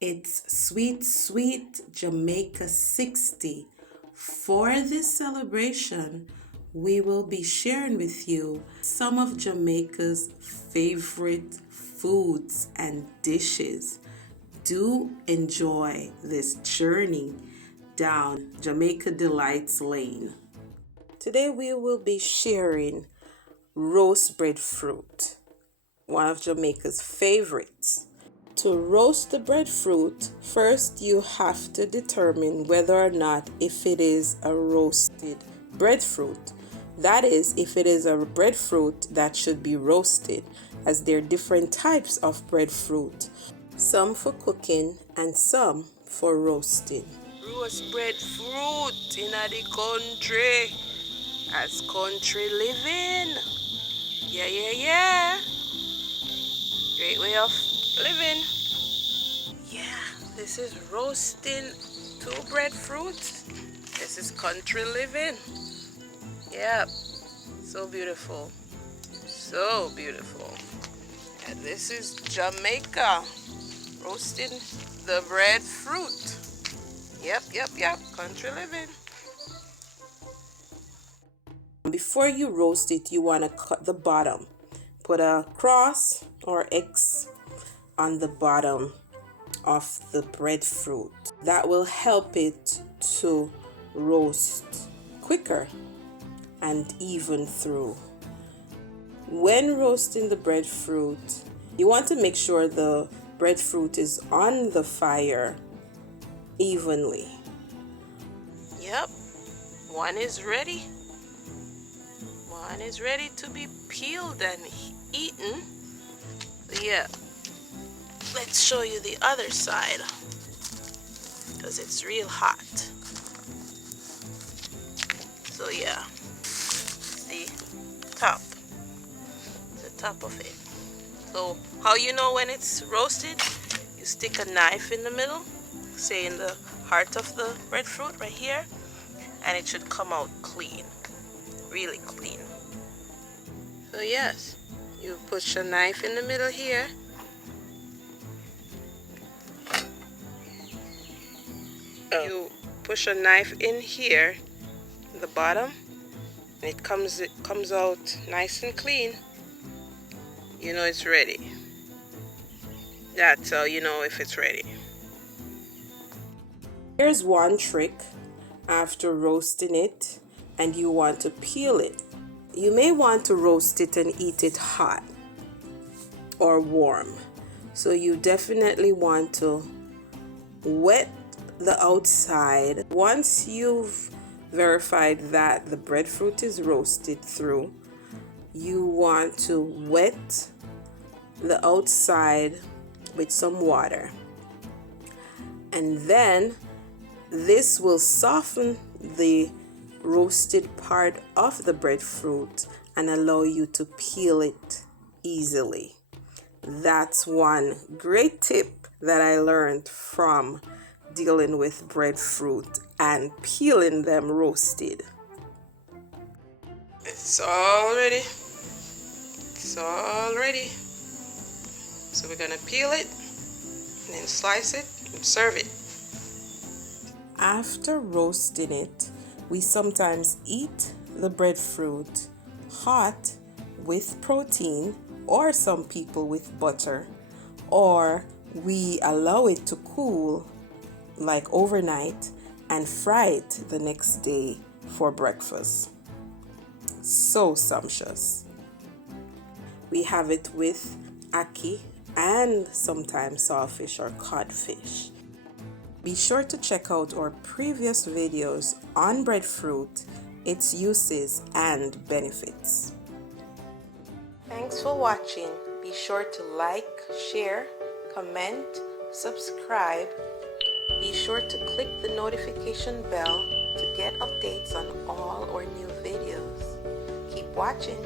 It's Sweet Sweet Jamaica 60. For this celebration, we will be sharing with you some of Jamaica's favorite foods and dishes. Do enjoy this journey down Jamaica Delights Lane. Today we will be sharing roast breadfruit, one of Jamaica's favorites. To roast the breadfruit, first you have to determine whether or not if it is a roasted breadfruit. That is, if it is a breadfruit that should be roasted, as there are different types of breadfruit, some for cooking and some for roasting. Roast breadfruit in the country, as country living. Yeah. Great way of living. Yeah, this is roasting two breadfruit. This is country living. Yeah, so beautiful. So beautiful. And this is Jamaica, roasting the breadfruit. Yep, country living. Before you roast it, you want to cut the bottom. Put a cross or X on the bottom of the breadfruit. That will help it to roast quicker and even through. When roasting the breadfruit, you want to make sure the breadfruit is on the fire evenly. Yep, one is ready. One is ready to be peeled and eaten. Yeah, let's show you the other side because it's real hot. So yeah, the top of it. So how you know when it's roasted? You stick a knife in the middle, say in the heart of the breadfruit right here, and it should come out clean, really clean. So yes, you push a knife in the middle here. You push a knife in here, the bottom, and it comes out nice and clean. You know it's ready. That's how you know if it's ready. Here's one trick after roasting it and you want to peel it. You may want to roast it and eat it hot or warm. So you definitely want to wet the outside. Once you've verified that the breadfruit is roasted through, you want to wet the outside with some water. And then this will soften the roasted part of the breadfruit and allow you to peel it easily. That's one great tip that I learned from dealing with breadfruit and peeling them roasted. It's all ready. So we're gonna peel it and then slice it and serve it. After roasting it, we sometimes eat the breadfruit hot with protein, or some people with butter, or we allow it to cool like overnight and fry it the next day for breakfast. So sumptuous. We have it with ackee and sometimes sawfish or codfish. Be sure to check out our previous videos on breadfruit, its uses and benefits. Thanks for watching. Be sure to like, share, comment, subscribe. Be sure to click the notification bell to get updates on all our new videos. Keep watching.